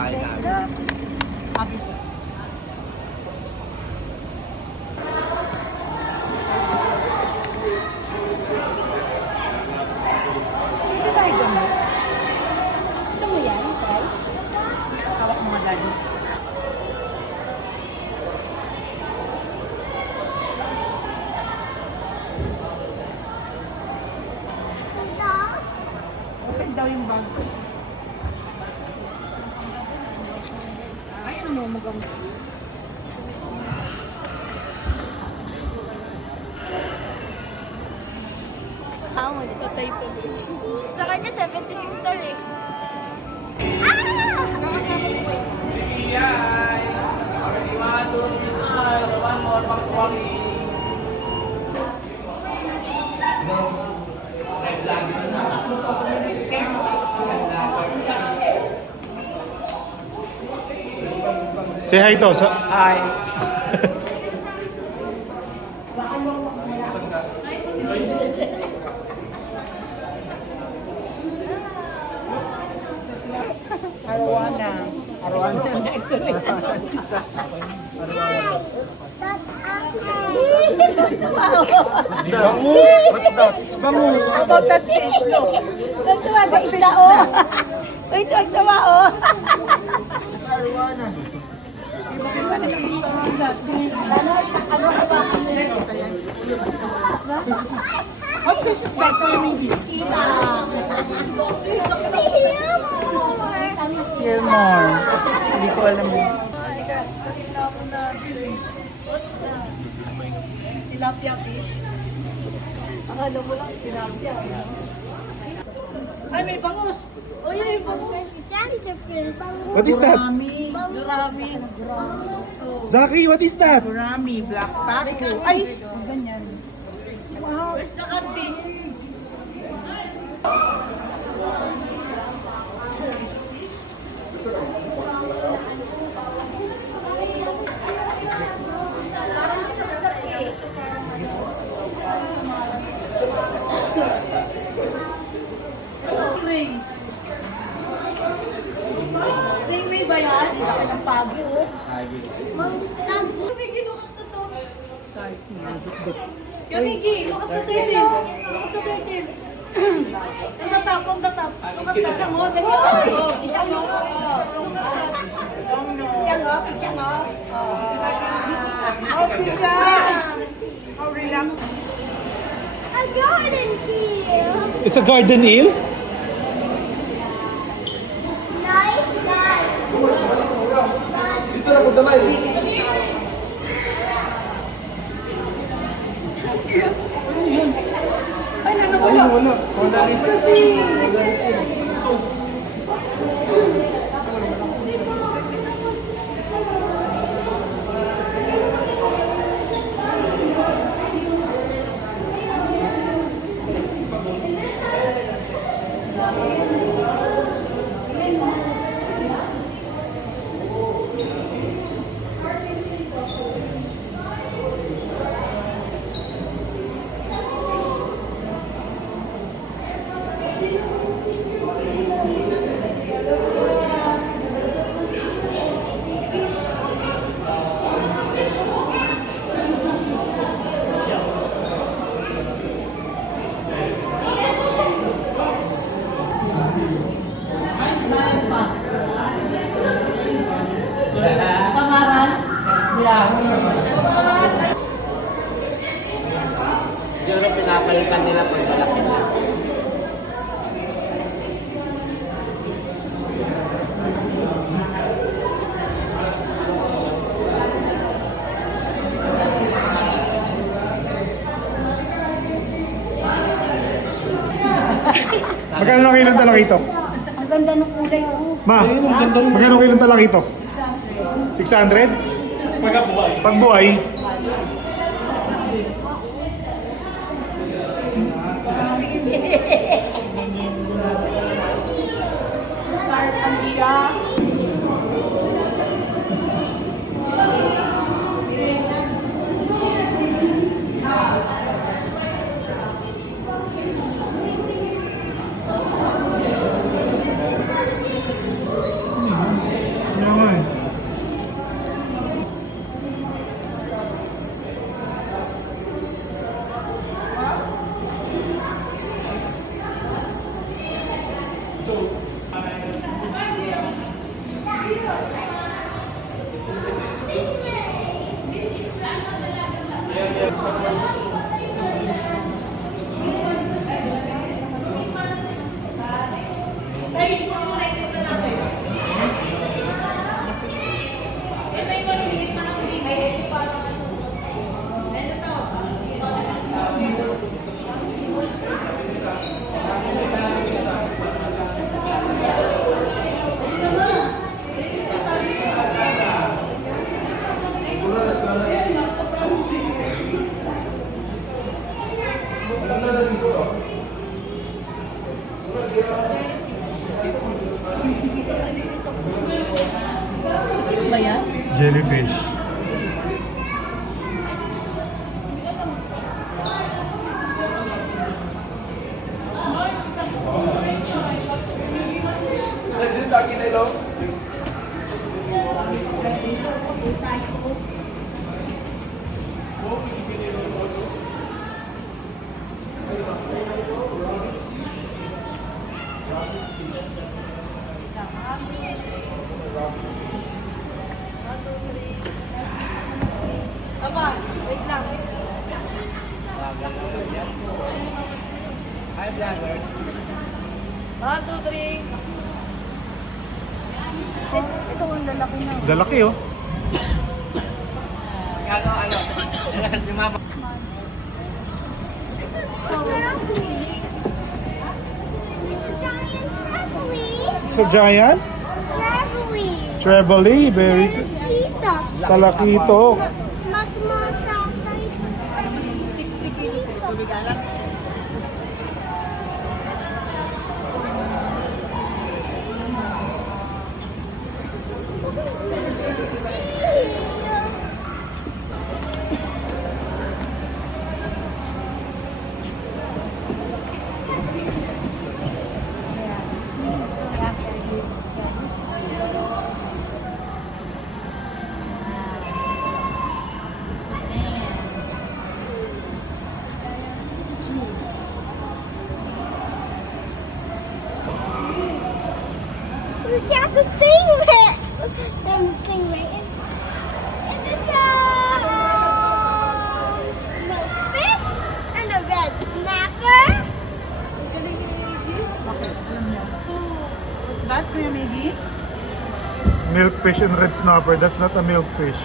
bahay namin. Happy po. Dito tayo dyan. Gusto mo yan, Tay? Hawak mo nga, Daddy. Open daw yung bag. Ay, ano mo magamit? Tao mo dito. Patay pa din. Sa kanya, 76 star eh. Say hi to. Hi. Arwana. Arwana. What's that? It's bangus. How about that fish, no? Nagtawa sa isda, oh. Wait, nagtawa, oh. What fish is that? Fillmore. Hindi ko alam yun. Tilapia fish. Akala mo lang, tilapia. Ay, may bangus. Oh, yun yung bangus. What is that? Gurami. Zaki, what is that? Gurami, black taco. Ay, ganyan. Wow. Where's the catfish? Tingmay ba yan? Ang pagi, oh. Yamigi, look at the turtle. Look at the turtle. On the top, on the top. Look at the mo. Oh, isa mo. Isang mo. Oh, pizza. Oh, relax. A garden field. It's a garden eel? It's nice, guys. Dito na punta na Ay, wala. Wala rin. Samaran. Yun ang pinapalitan nila pag malaki na. Magkano ang kilong talakito? Ang ganda ng kulay, oh. Ma, magkano ang kilong talakito? 600? Pagbuhay. Start ano siya. Ba yan? Jellyfish. Aba, wait lang. Hi, vloggers. 1, 2, 3. Ito ang lalaki na. Lalaki oh. Ano? Dumaba. It's a giant trampoline. It's a giant? Trebly, very Talakita. talakito. Mas masakay. 60 kilos. Tuligalan. We got the stingray. There's a stingray. And it's a fish and a red snapper. What's that, Kuya Miggy? Milkfish and red snapper. That's not a milkfish.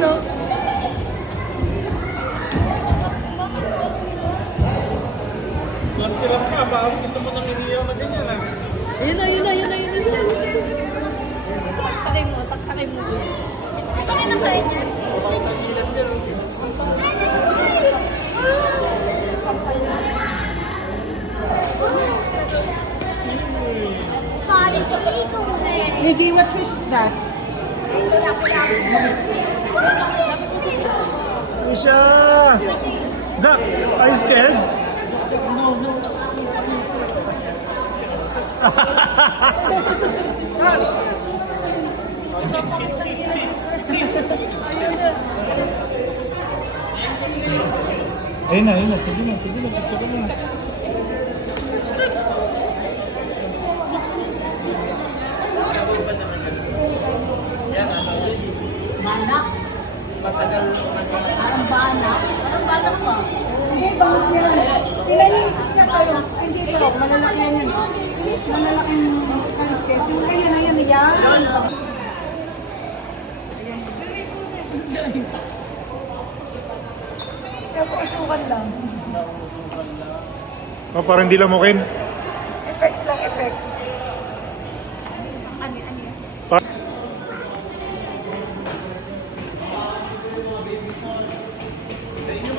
no? Lang ka, baka gusto mo nang iniyaw na ganyan ah. Yun na. Taktakin mo. Bakit ang kain niya? Spotted eagle there. Miggy, what fish is that? Misha! Zach, are you scared? Ayun na. Pwede na. Picture na. Banak. Matagal na Parang banak. Parang banak pa. Hindi, bangus yan. Ilalisit na tayo. Hindi ko. Malalaki yan. Malalaking kaliskes. Yung ayan. Asukan lang. Oh, parang hindi lamukin. Effects lang, effects.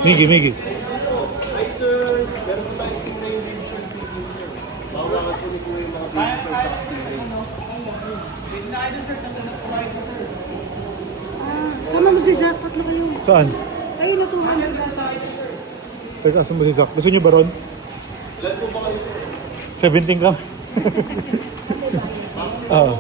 Miggy. Hi sir, meron po tayo stingray with short video sir. Bawalan po ni Kuya yung mga baby sir sa stingray. Sama mo si Zach. Tatlo kayo. Saan? Ayun, natuhan lang data. Teka, asan mo si Zach? Gusto niyo ba ron? Ilan po ba kayo sir? 17 ka? Oo.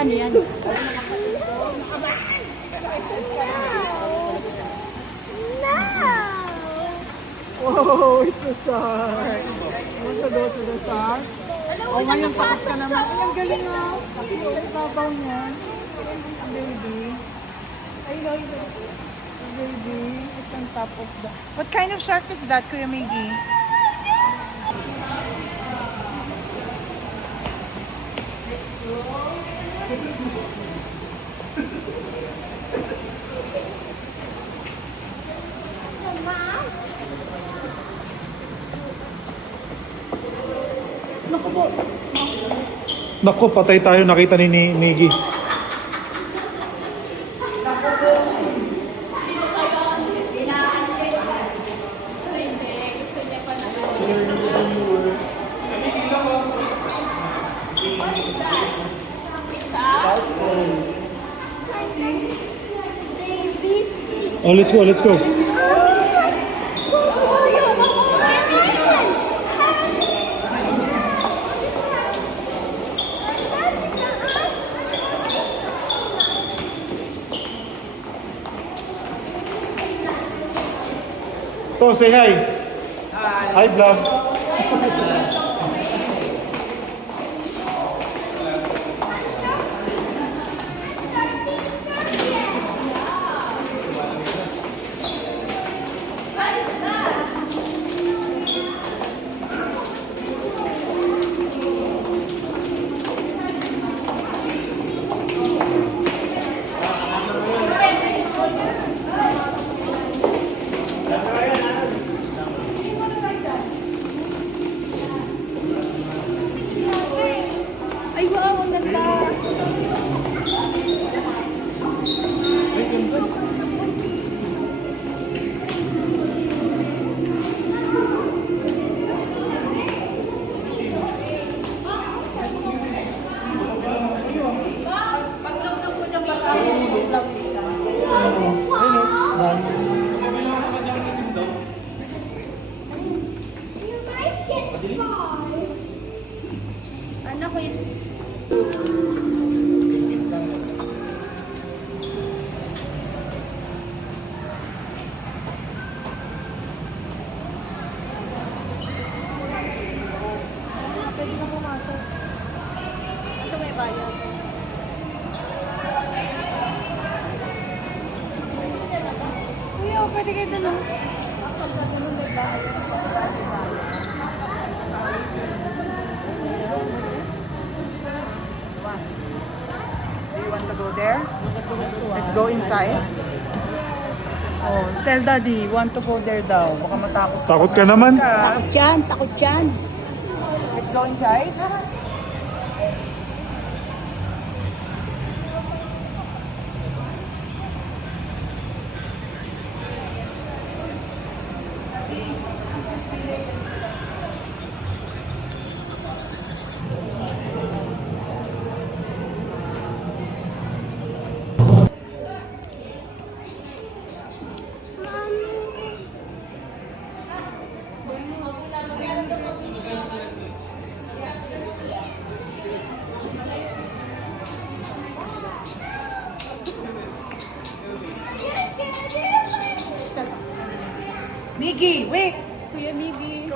Ano yan? Oh, it's a shark. Want to go to the shark? Oh, ngayon takot ka naman. Ay, ang galing ah. Sa ibabaw niya. Ang baby. Ayun. Ang baby. It's on top of the... What kind of shark is that, Kuya Miggy? Naku, patay tayo. Nakita ni Miggy. Oh, let's go. Oh, say hi. Hi, vlog. Ay, wow, ang ganda. Anak ko yun. Pwede na pumasok. Sa may bayan. Kuya, pwede kayo dalawa. ganun may bahay. Do you want to go there? Let's go inside. Oh, tell daddy, want to go there daw. Baka matakot Takot ka naman? Takot Diyan, takot dyan. Let's go inside. Miggy, wait! Kuya Miggy.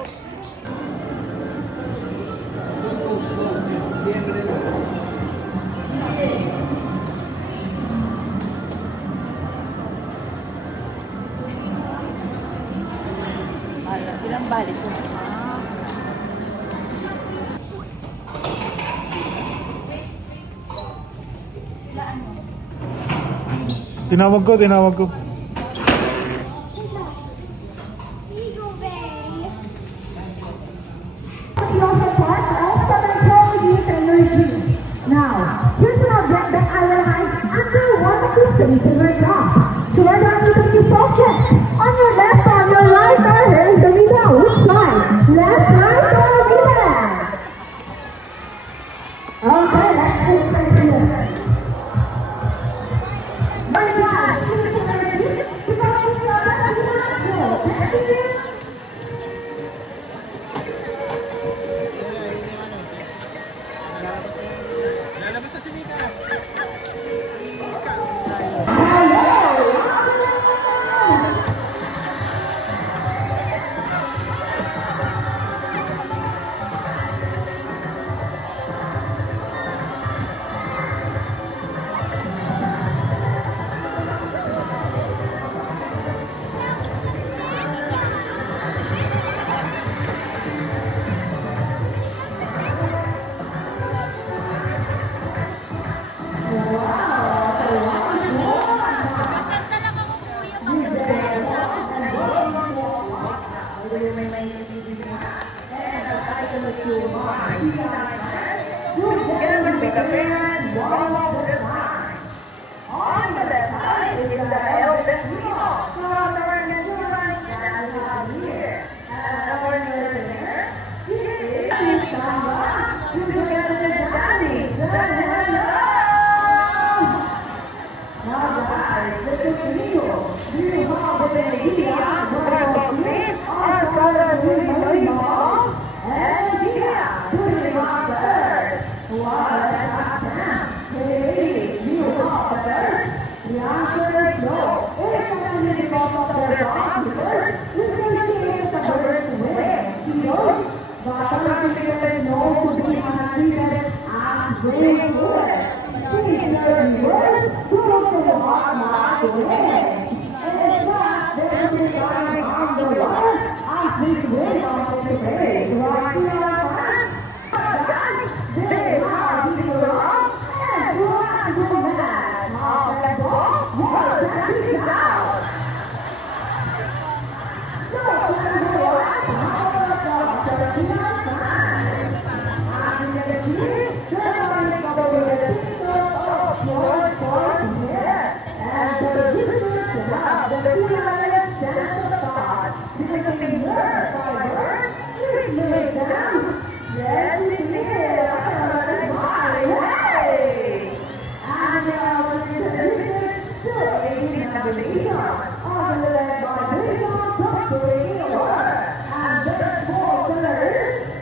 Ilang balik ko. Tinawag ko. Eagle Bay. Now, here's an object that I will hide under one of the spaces right now. So we're going to be focused. On your left, on your right, or here's the middle. Which side? Left, right, or middle? Okay, let's go right here. Very good. Lalabas na si Mika. Magkanta lang ako kuya. Pagkanta sa akin. And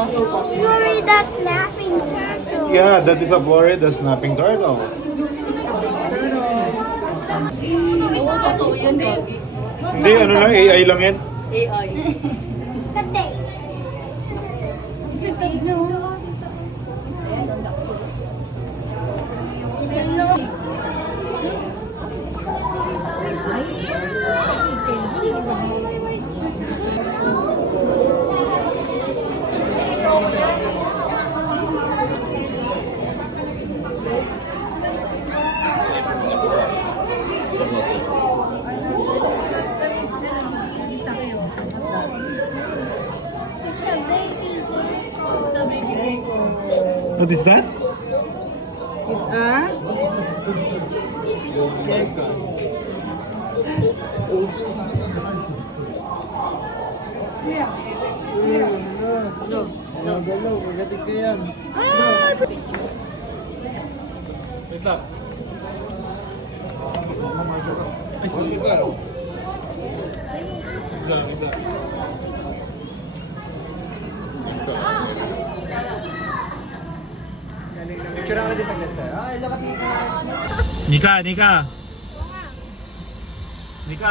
Florida snapping turtle. Yeah, that is a Florida snapping turtle. Hindi, ano lang, AI lang yan. Kate. What is that? It's a Wait lang. Isa lang, isa. Sorry, saglit sir. Okay, look at me. Nika, Nika.